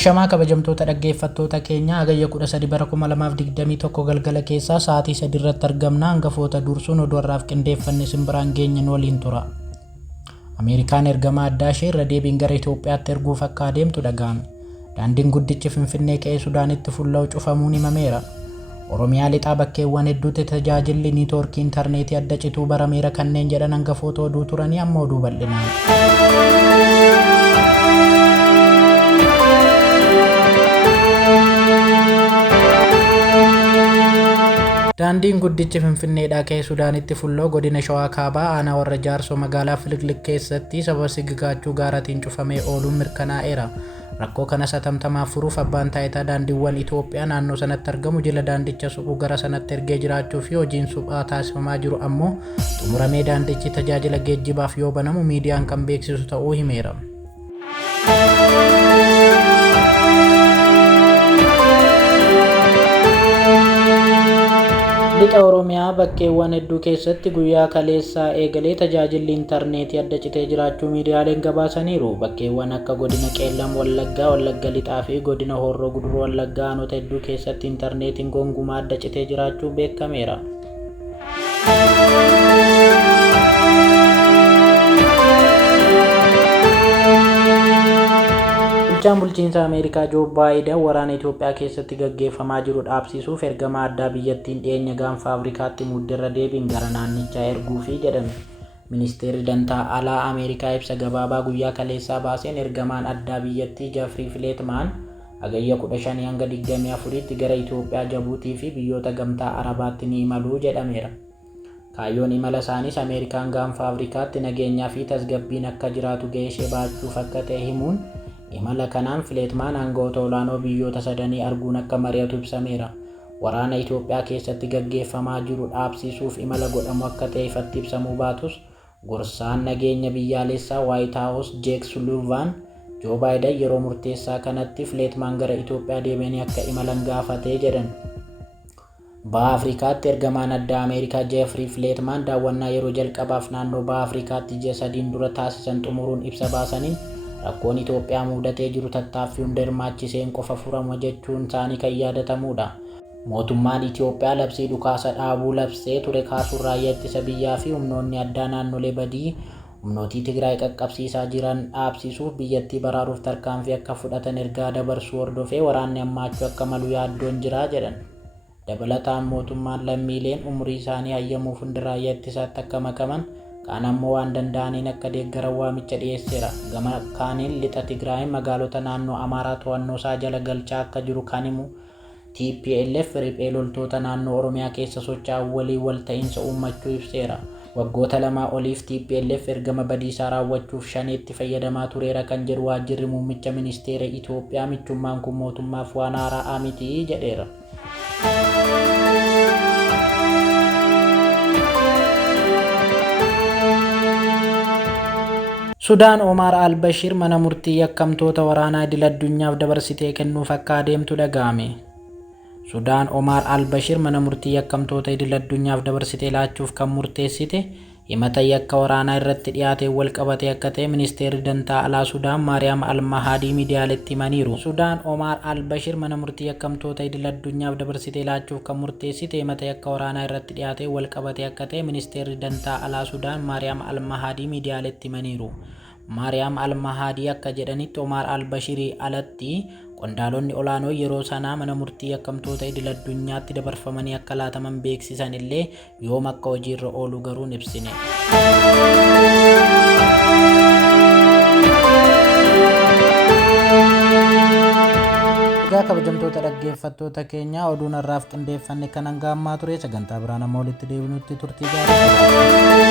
Ashamaa kabajamtoota dhaggeeffattoota keenya hagayya 13 bara 2021 galgala keessaa sa'aatii 3 irratti argamna. Hangafoota dursuun oduu har'aaf qindeeffanne simbiraan geenye waliin tura. Ameerikaan ergama addaa ishee irra deebiin gara Itoophiyaatti erguuf akka adeemtu dhaga'ame. Daandiin guddichi Finfinnee ka'ee Sudaanitti fuulla'u cufamuun himameera. Oromiyaa lixaa bakkeewwan hedduutti tajaajilli niitoorkii intarneetii adda cituu barameera kanneen jedhan hangafoota oduu turanii amma oduu bal'inaan. Daandiin guddichi Finfinneedhaa ka'ee Sudaanitti fuulla'u godina Shawaa Kaabaa aanaa warra Jaarsoo magaalaa Filiqliq keessatti sababa sigigaachuu gaaratiin cufamee ooluun mirkanaa'eera. Rakkoo kanas hatamtamaaf furuuf abbaan taayitaa daandiiwwan Itoophiyaa naannoo sanatti argamu jila daandicha suphuu gara sanatti ergee jiraachuu fi hojiin suphaa taasifamaa jiru ammoo xumuramee daandichi tajaajila geejjibaaf yoo banamu miidiyaan kan beeksisu ta'uu himeera. Lixa Oromiyaa bakkeewwan hedduu keessatti guyyaa kaleessaa eegalee tajaajilli intarneetii adda citee jiraachuu miidiyaaleen gabaasaniiru. Bakkeewwan akka godina Qeellam Wallaggaa, Wallagga Lixaa fi godina Horroo Guduruu Wallaggaa aanota hedduu keessatti intarneetiin gonkumaa adda citee jiraachuu beekameera. Bulchaan bulchiinsa Ameerikaa Joo Baayiden waraana Itoophiyaa keessatti gaggeeffamaa jiru dhaabsisuuf ergama addaa biyyattiin dhiyeenya gaanfa Afrikaatti muuddirra deebiin gara naannichaa erguufi jedhame. Ministeerri dantaa alaa Ameerikaa ibsa gabaabaa guyyaa kaleessaa baaseen ergamaan addaa biyyattii Jeffrey Feltman hagayya 15 hanga 24tti gara Itoophiyaa, Jabuutii fi biyyoota gamtaa Arabaatti ni imaluu jedhameera. Kaayyoon imala isaaniis Ameerikaan gaanfa Afrikaatti nageenyaa fi tasgabbiin akka jiraatu gahee ishee baachuuf akka ta'e himuun imala kanaan Feltman aangawoota olaanoo biyyoota sadanii arguun akka mari'atu ibsameera. Waraana Itoophiyaa keessatti gaggeeffamaa jiru dhaabsisuuf imala godhamu akka ta'e ifatti ibsamuu baatus gorsaan nageenya biyyaalessaa White House Jake Sullivan Joo Baayiden yeroo murteessaa kanatti Feltman gara Itoophiyaa deemanii akka imalan gaafatee jedhan. Baha Afrikaatti ergamaan addaa Ameerikaa Jeffrey Feltman daawwannaa yeroo jalqabaaf naannoo Baha Afrikaatti ji'a 3 dura taasisan xumuruun ibsa baasaniin rakkoon Itoophiyaa mudatee jiru tattaaffii hunda hirmaachiseen qofa furama jechuun isaanii kan yaadatamudha. Mootummaan Itoophiyaa labsii dhukaasa dhaabuu labsee ture kaasuun raayyaa ittisa biyyaa fi humnoonni addaa naannolee badii humnootii Tigraay qaqqabsiisaa jiran dhaabsisuuf biyyattii baraaruuf tarkaanfii akka fudhatan ergaa dabarsuu hordofee waraanni hammaachuu akka malu yaaddoon jira jedhan. Dabalataan mootummaan lammiileen umurii isaanii hayyamuuf hundi raayyaa ittisaatti akka makaman kaan ammoo waan danda'aniin akka deeggaran waamicha dhiyeesseera. Gama kaaniin lixa Tigraay magaalota naannoo Amaaraa to'annoo isaa jala galchaa akka jiru kan himu TPLF riphee loltoota naannoo Oromiyaa keessa socho'an waliin walta'iinsa uummachuu ibseera. Waggoota lamaa oliif TPLF ergama badiisaa raawwachuuf shaneetti fayyadamaa tureera kan jedhu waajjirri muummicha ministeera Itoophiyaa michummaan kun mootummaaf waan haaraa miti jedheera. Sudaan Omar al-Bashir mana murtii yakkamtoota waraanaa idil-addunyaaf dabarsitee kennuuf akka adeemtu dhaga'ame. Sudaan Omar al-Bashir mana murtii yakkamtoota idil-addunyaaf dabarsitee laachuuf kan murteessite himata yakka waraanaa irratti dhiyaatee wal qabatee akka ta'e ministeerri dantaa alaa Sudaan Maariyaam al-Mahadii miidiyaaleetti himaniiru. Sudaan Omar al-Bashir mana murtii yakkamtoota idil-addunyaaf dabarsitee laachuuf kan murteessite himata yakka waraanaa irratti dhiyaatee wal qabatee akka ta'e ministeerri dantaa alaa Sudaan Maariyaam al-Mahadii miidiyaaleetti himaniiru. Maariyaam al-Mahadii akka jedhanitti Omar al-Bashirii alatti qondaalonni olaanoo yeroo sanaa mana murtii yakkamtoota idil-addunyaatti dabarfamanii akka laataman beeksisan illee yoom akka hojiirra oolu garuu hin ibsine. Egaa kabajamtoota dhaggeeffattoota keenya oduun har'aaf qindeeffanne kan hanga ammaa ture. Sagantaa biraan amma walitti deebinutti turtii gaarii.